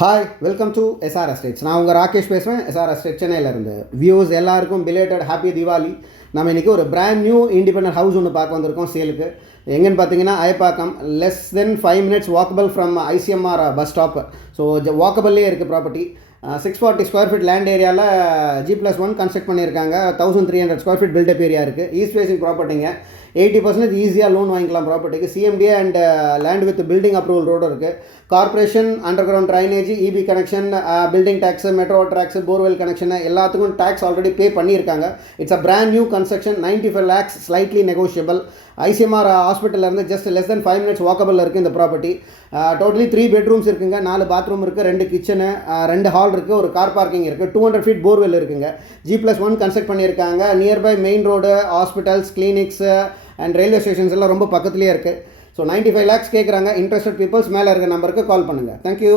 Hi welcome to SR estates. நான் உங்கள் ராகேஷ் பேசுகிறேன், எஸ்ஆர் எஸ்டேட் சென்னையிலேருந்து. வியூஸ் எல்லாருக்கும் பிலேட்டட் ஹாப்பி தீபாவளி. நம்ம இன்றைக்கி ஒரு பிராண்ட் நியூ இண்டிபெண்டன்ட் ஹவுஸ் ஒன்று பார்க்க வந்திருக்கோம் சேலுக்கு. எங்கன்னு பார்த்தீங்கன்னா Ayappakkam, less than 5 minutes walkable from ICMR bus stop. So வாக்கபிள்லேயே இருக்குது ப்ராப்பர்ட்டி. 640 ஸ்கொயர் ஃபீட் லேண்ட் ஏரியாவில் G+1 கன்ஸ்ட்ரக்ட் பண்ணியிருக்காங்க. 1300 ஸ்கொயர் ஃபீட் பில்டப் ஏரியா இருக்குது. ஈஸ்ட் ஃபேசிங் ப்ராப்பர்ட்டிங்க. 80% ஈஸியாக லோன் வாங்கிக்கலாம் ப்ராப்பர்ட்டிக்கு. CMDA and land with building approval road இருக்குது. Corporation, underground drainage, EB connection, building tax, metro tax, borewell connection எல்லாத்துக்கும் tax already pay பண்ணியிருக்காங்க. It's a brand new construction. 95 lakhs, slightly negotiable. ICMR ஹாஸ்பிட்டலேருந்து just less than 5 minutes walkable இருக்குது இந்த property. Totally 3 bedrooms இருக்குங்க, 4 bathroom இருக்குது, 2 kitchen, 2 hall இருக்குது, ஒரு car parking இருக்குது, 200 feet போர்வெல் இருக்குங்க. G+1 கன்ஸ்ட்ரக்ட் பண்ணியிருக்காங்க. Nearby main road, hospitals, clinics and railway stations எல்லாம் ரொம்ப பக்கத்துலேயே இருக்குது. ஸோ 95 lakhs கேட்குறாங்க. இன்ட்ரெஸ்டட் பீப்புள்ஸ் மேலே இருக்க நம்பருக்கு கால் பண்ணுங்கள். தேங்க்யூ.